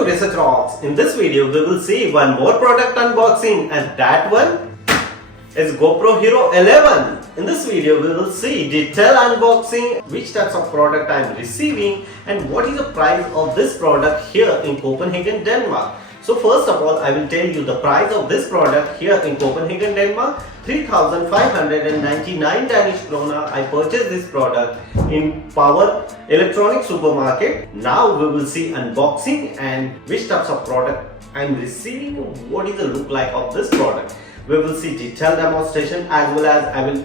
to Research Rocks. In this video, we will see one more product unboxing, and that one is GoPro Hero 11. In this video, we will see detailed unboxing, which types of product I am receiving, and what is the price of this product here in Copenhagen, Denmark. So first of all, I will tell you the price of this product here in Copenhagen, Denmark. 3,599 Danish krona. I purchased this product in Power Electronic Supermarket. Now we will see unboxing and which types of product I am receiving, what is the look like of this product. We will see detailed demonstration, as well as I will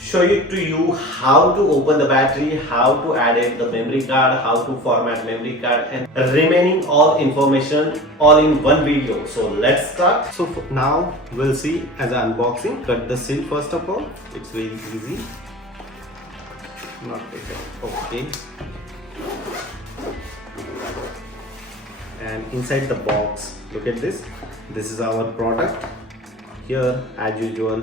show it to you how to open the battery, how to add it, the memory card, how to format memory card, and remaining all information all in one video. So let's start. So now we'll see as an unboxing. Cut the seal first of all. It's very easy. Not okay. And inside the box, look at this. This is our product. Here, as usual,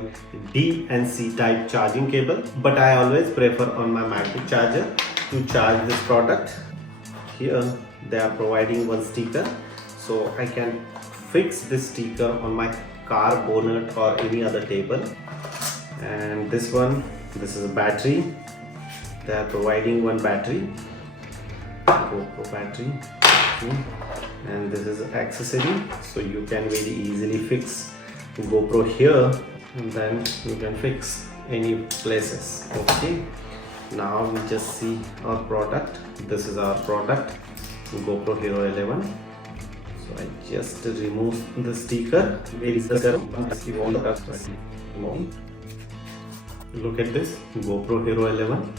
D and C type charging cable, but I always prefer on my MacBook charger to charge this product. Here they are providing one sticker, so I can fix this sticker on my car bonnet or any other table. And this one, this is a battery. They are providing one battery, GoPro battery, and this is an accessory, so you can very easily fix GoPro here, and then you can fix any places. Okay, now we just see our product. This is our product, GoPro Hero 11. So I just remove the sticker. Look at this, GoPro Hero 11.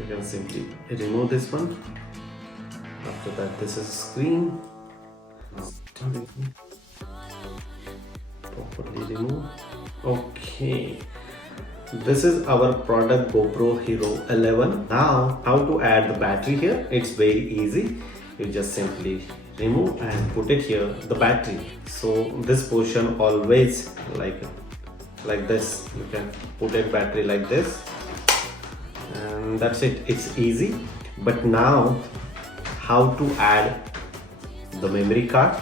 You can simply remove this one. After that, this is screen. Properly remove. Okay, this is our product GoPro Hero 11. Now how to add the battery here? It's very easy. You just simply remove and put it here, the battery. So this portion always like this, you can put a battery like this, and that's it. It's easy. But now how to add the memory card?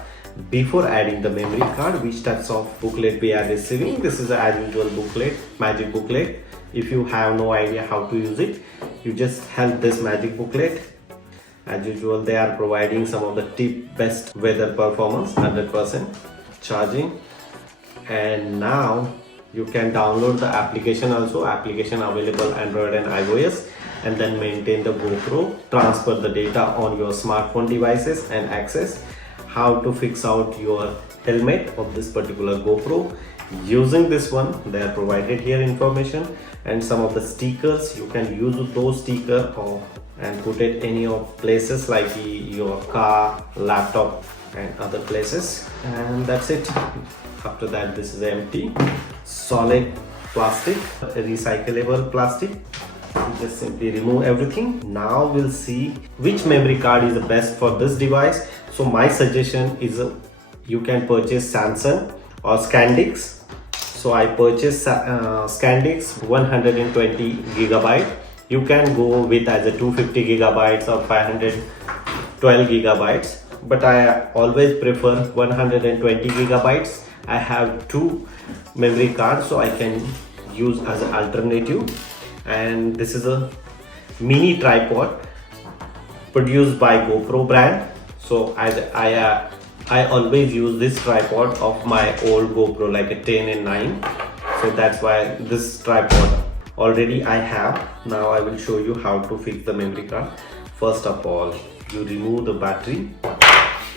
Before adding the memory card, which types of booklet we are receiving? This is as usual booklet, magic booklet. If you have no idea how to use it, you just help this magic booklet. As usual, they are providing some of the best weather performance, 100% charging. And now you can download the application also. Application available Android and iOS, and then maintain the GoPro, transfer the data on your smartphone devices, and access how to fix out your helmet of this particular GoPro using this one. They are provided here information, and some of the stickers, you can use those stickers and put it any of places like your car, laptop, and other places. And that's it. After that, this is empty solid plastic, recyclable plastic. Just simply remove everything. Now we'll see which memory card is the best for this device. So my suggestion is you can purchase Samsung or Scandix. So I purchased Scandix 120 gigabyte. You can go with either 250 gigabytes or 512 gigabytes, but I always prefer 120 gigabytes. I have two memory cards, so I can use as an alternative. And this is a mini tripod produced by GoPro brand. So I always use this tripod of my old GoPro, like a 10 and 9. So that's why this tripod already I have. Now I will show you how to fix the memory card. First of all, you remove the battery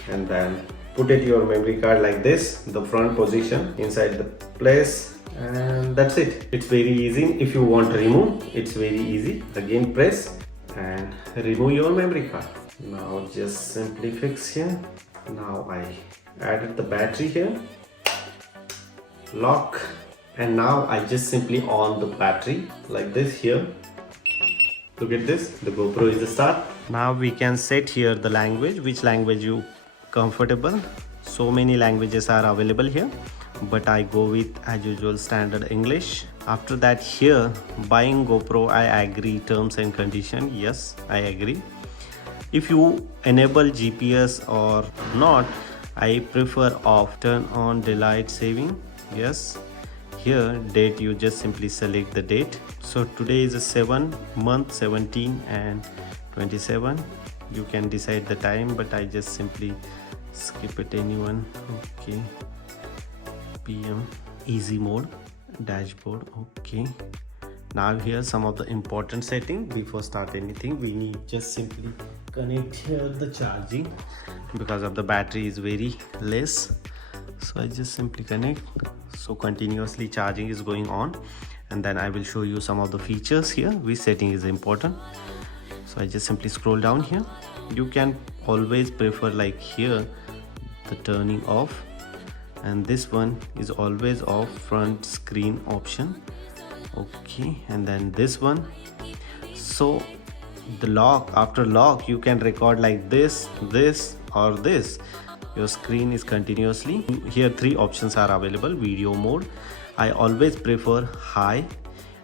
and then put it your memory card like this, the front position inside the place, and that's it. It's very easy. If you want to remove, it's very easy. Again, press and remove your memory card. Now just simply fix here. Now I added the battery here, lock, and now I just simply on the battery like this here. Look at this, the GoPro is the start. Now we can set here the language, which language you comfortable. So many languages are available here, but I go with as usual standard English. After that, here buying GoPro, I agree terms and condition. Yes, I agree. If you enable GPS or not, I prefer off. Turn on daylight saving, yes. Here date, you just simply select the date. So today is a 7 month 17 and 27. You can decide the time, but I just simply skip it, anyone. Okay, PM, easy mode, dashboard. Okay, now here some of the important setting. Before start anything, we need just simply connect here the charging, because of the battery is very less. So I just simply connect, so continuously charging is going on, and then I will show you some of the features here which setting is important. So I just simply scroll down here. You can always prefer like here the turning off, and this one is always off, front screen option. Okay, and then this one, so the lock, after lock you can record like this or this. Your screen is continuously here. 3 options are available. Video mode, I always prefer high,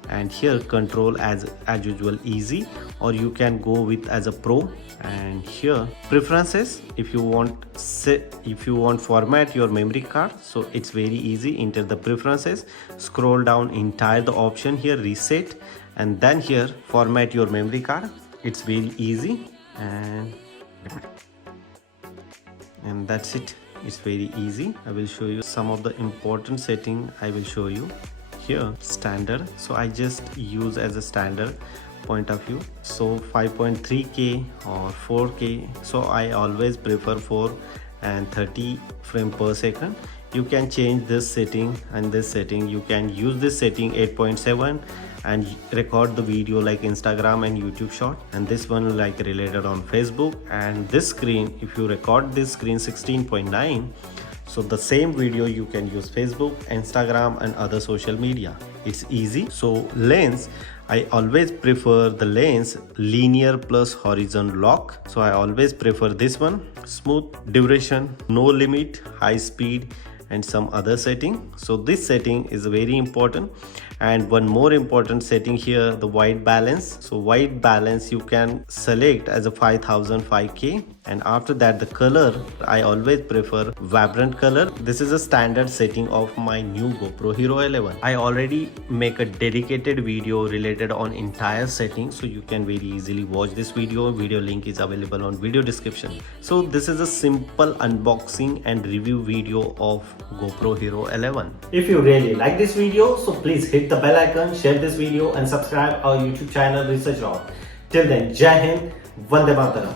and here control as usual easy, or you can go with as a pro. And here preferences, if you want format your memory card, so it's very easy. Enter the preferences, scroll down entire the option here, reset, and then here format your memory card. It's very easy, and that's it. It's very easy. I will show you some of the important setting. I will show you here standard, so I just use as a standard point of view. So 5.3K or 4K, so I always prefer 4 and 30 frame per second. You can change this setting and this setting. You can use this setting 8.7 and record the video like Instagram and YouTube short, and this one like related on Facebook. And this screen, if you record this screen 16.9, so the same video you can use Facebook, Instagram and other social media. It's easy. So lens, I always prefer the lens linear plus horizon lock, so I always prefer this one. Smooth, duration, no limit, high speed, and some other setting. So this setting is very important. And one more important setting here, the white balance. So white balance you can select as a 5005K, and after that the color, I always prefer vibrant color. This is a standard setting of my new GoPro Hero 11. I already make a dedicated video related on entire setting, so you can very easily watch this video. Video link is available on video description. So this is a simple unboxing and review video of GoPro Hero 11. If you really like this video, so please hit the bell icon, share this video and subscribe our YouTube channel Research Rock. Till then, Jai Hind, Vande Mataram.